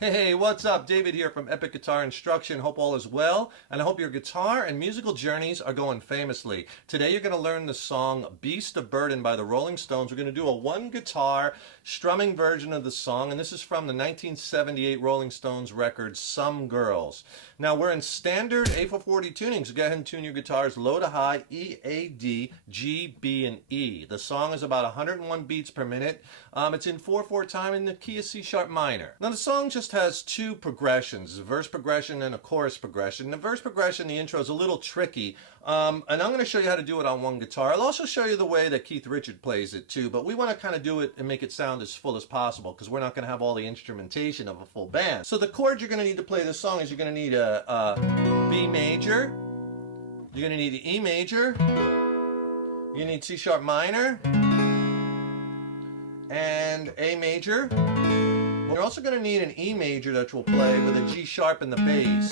Hey, what's up? David here from Epic Guitar Instruction. Hope all is well, and I hope your guitar and musical journeys are going famously. Today you're going to learn the song Beast of Burden by the Rolling Stones. We're going to do a one guitar strumming version of the song, and this is from the 1978 Rolling Stones record, Some Girls. Now we're in standard A440 tuning, so go ahead and tune your guitars low to high, E, A, D, G, B, and E. The song is about 101 beats per minute. It's in 4/4 time in the key of C sharp minor. Now the song just has two progressions, a verse progression and a chorus progression. The verse progression, the intro, is a little tricky, and I'm going to show you how to do it on one guitar. I'll also show you the way that Keith Richards plays it too, but we want to kind of do it and make it sound as full as possible because we're not going to have all the instrumentation of a full band. So the chords you're going to need to play this song is you're going to need a B major, you're going to need an E major, you're going to need C sharp minor, and A major. You're also going to need an E major that will play with a G sharp in the bass,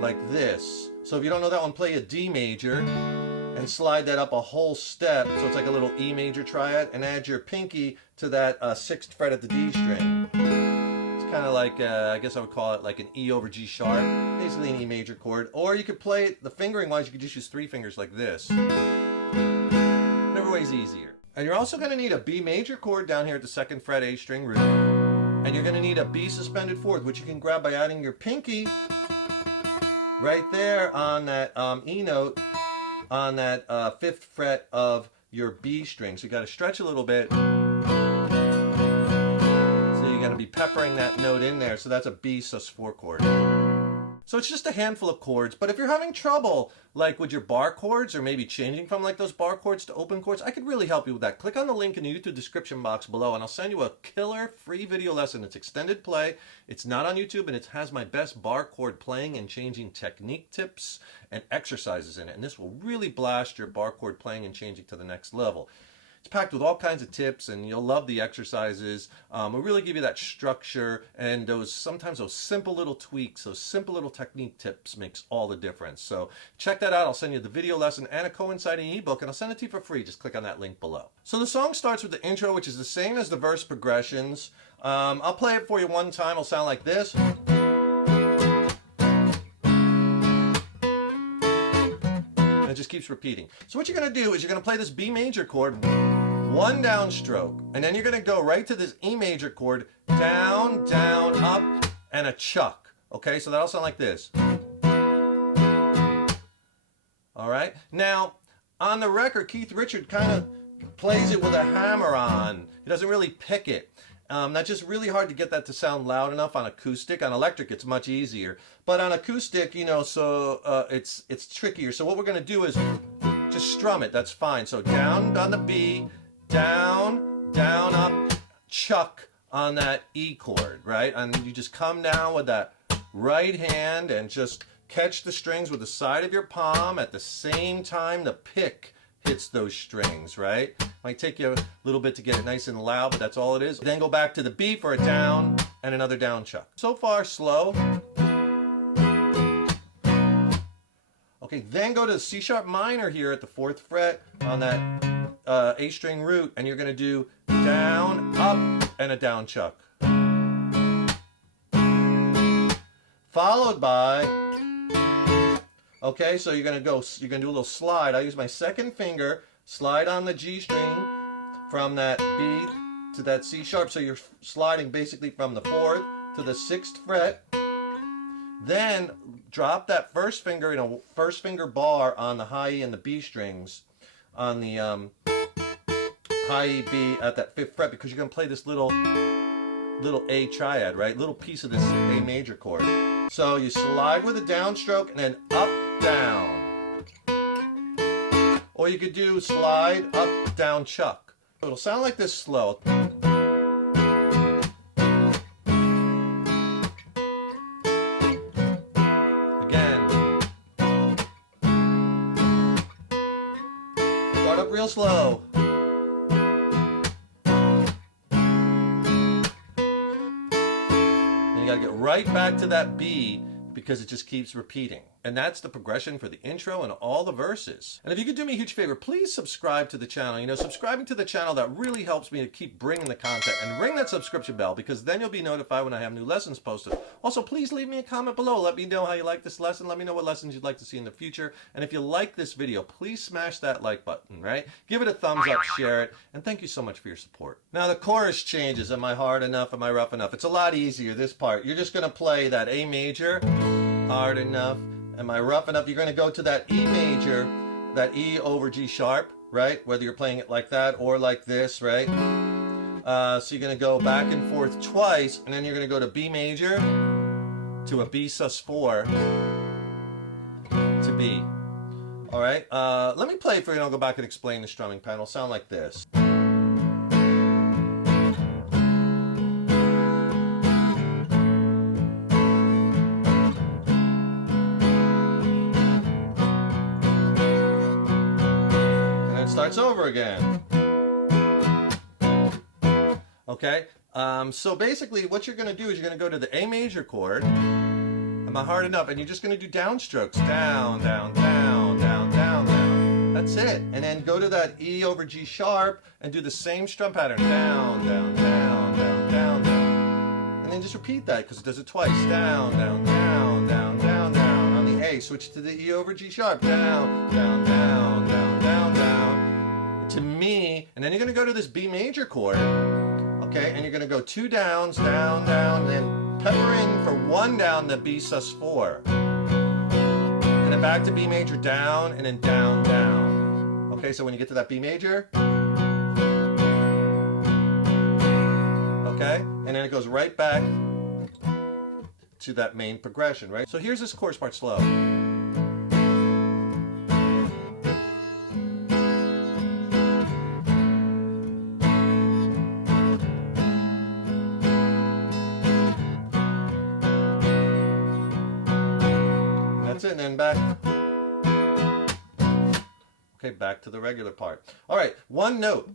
like this. So if you don't know that one, play a D major and slide that up a whole step, so it's like a little E major triad, and add your pinky to that 6th fret at the D string. It's kind of like, I guess I would call it like an E over G sharp, basically an E major chord. Or you could play it, the fingering wise, you could just use 3 fingers like this. Whatever way's easier. And you're also going to need a B major chord down here at the 2nd fret A string root. And you're going to need a B suspended 4th, which you can grab by adding your pinky right there on that E note on that 5th fret of your B string. So you got to stretch a little bit. So you're going to be peppering that note in there. So that's a B sus4 chord. So it's just a handful of chords, but if you're having trouble like with your bar chords or maybe changing from like those bar chords to open chords, I could really help you with that. Click on the link in the YouTube description box below and I'll send you a killer free video lesson. It's extended play, it's not on YouTube, and it has my best bar chord playing and changing technique tips and exercises in it. And this will really blast your bar chord playing and changing to the next level. It's packed with all kinds of tips and you'll love the exercises. We'll really give you that structure, and sometimes those simple little tweaks, those simple little technique tips makes all the difference. So check that out. I'll send you the video lesson and a coinciding ebook, and I'll send it to you for free. Just click on that link below. So the song starts with the intro, which is the same as the verse progressions. I'll play it for you one time. It'll sound like this. It just keeps repeating. So what you're going to do is you're going to play this B major chord, one downstroke, and then you're going to go right to this E major chord, down, down, up, and a chuck. Okay, so that'll sound like this. All right. Now, on the record, Keith Richards kind of plays it with a hammer on. He doesn't really pick it. That's just really hard to get that to sound loud enough on acoustic. On electric, it's much easier. But on acoustic, you know, so it's trickier. So what we're going to do is just strum it. That's fine. So down on the B, down, down, up, chuck on that E chord, right? And you just come down with that right hand and just catch the strings with the side of your palm at the same time the pick hits those strings, right? Might take you a little bit to get it nice and loud, but that's all it is. Then go back to the B for a down and another down chuck. So far, slow. Okay, then go to the C sharp minor here at the 4th fret on that A string root, and you're going to do down, up, and a down chuck. Followed by, okay, so you're going to do a little slide. I use my 2nd finger, slide on the G string from that B to that C sharp. So you're sliding basically from the 4th to the 6th fret. Then drop that first finger in a first finger bar on the high E and the B strings on the high E, B at that 5th fret, because you're going to play this little A triad, right? Little piece of this A major chord. So you slide with a downstroke and then up, down. Or you could do slide, up, down, chuck. It'll sound like this slow. Again. Start up real slow. Then you gotta get right back to that B because it just keeps repeating. And that's the progression for the intro and all the verses. And if you could do me a huge favor, please subscribe to the channel. You know, subscribing to the channel, that really helps me to keep bringing the content. And ring that subscription bell, because then you'll be notified when I have new lessons posted. Also, please leave me a comment below. Let me know how you like this lesson. Let me know what lessons you'd like to see in the future. And if you like this video, please smash that like button, right? Give it a thumbs up, share it, and thank you so much for your support. Now the chorus changes. Am I hard enough? Am I rough enough? It's a lot easier, this part. You're just going to play that A major, hard enough. Am I rough enough? You're going to go to that E major, that E over G sharp, right? Whether you're playing it like that or like this, right? So you're going to go back and forth twice, and then you're going to go to B major, to a B sus4, to B. All right, let me play for you and I'll go back and explain the strumming pattern. It'll sound like this. Starts over again. Okay, so basically what you're going to do is you're going to go to the A major chord. Am I hard enough? And you're just going to do downstrokes. Down, down, down, down, down, down. That's it. And then go to that E over G sharp and do the same strum pattern. Down, down, down, down, down, down. And then just repeat that because it does it twice. Down, down, down, down, down, down. On the A, switch to the E over G sharp. Down, down, down, down, down, down. To me, and then you're going to go to this B major chord, okay, and you're going to go 2 downs, down, down, and then pepper in for 1 down to B sus4, and then back to B major, down, and then down, down. Okay, so when you get to that B major, okay, and then it goes right back to that main progression, right? So here's this chorus part slow. And then back. Okay, back to the regular part. All right, one note.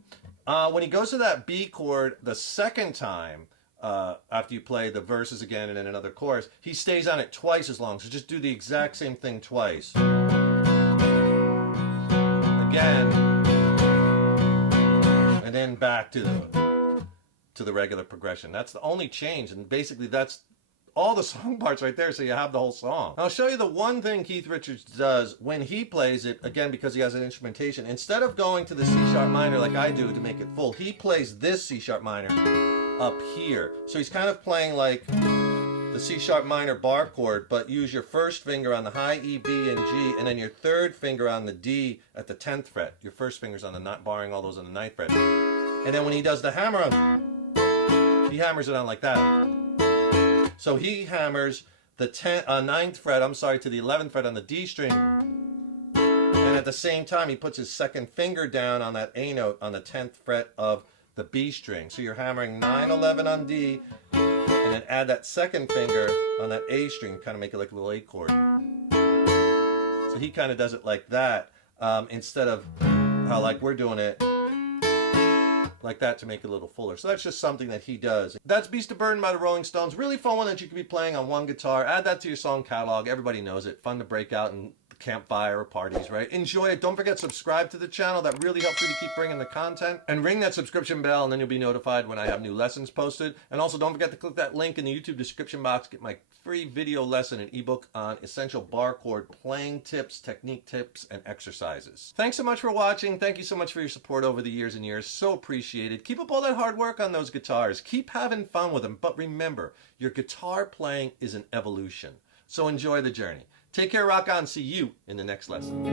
When he goes to that B chord the second time, after you play the verses again and then another chorus, he stays on it twice as long. So just do the exact same thing twice. Again. And then back to the regular progression. That's the only change, and basically that's all the song parts right there, so you have the whole song. I'll show you the one thing Keith Richards does when he plays it, again, because he has an instrumentation. Instead of going to the C sharp minor like I do to make it full, he plays this C sharp minor up here. So he's kind of playing like the C sharp minor bar chord, but use your first finger on the high E, B, and G, and then your third finger on the D at the 10th fret. Your first finger's on the, not barring all those on the 9th fret. And then when he does the hammer on, he hammers it on like that. So he hammers the 9th fret, to the 11th fret on the D string. And at the same time, he puts his second finger down on that A note on the 10th fret of the B string. So you're hammering 9, 11 on D, and then add that second finger on that A string, kind of make it like a little A chord. So he kind of does it like that, instead of how like we're doing it, like that, to make it a little fuller. So that's just something that he does. That's Beast of Burden by the Rolling Stones. Really fun one that you could be playing on one guitar. Add that to your song catalog. Everybody knows it. Fun to break out in the campfire or parties, right? Enjoy it. Don't forget, subscribe to the channel. That really helps me to keep bringing the content. And ring that subscription bell, and then you'll be notified when I have new lessons posted. And also, don't forget to click that link in the YouTube description box. Get my free video lesson and ebook on essential bar chord playing tips, technique tips, and exercises. Thanks so much for watching. Thank you so much for your support over the years and years. So appreciated. Keep up all that hard work on those guitars. Keep having fun with them. But remember, your guitar playing is an evolution. So enjoy the journey. Take care, rock on. See you in the next lesson.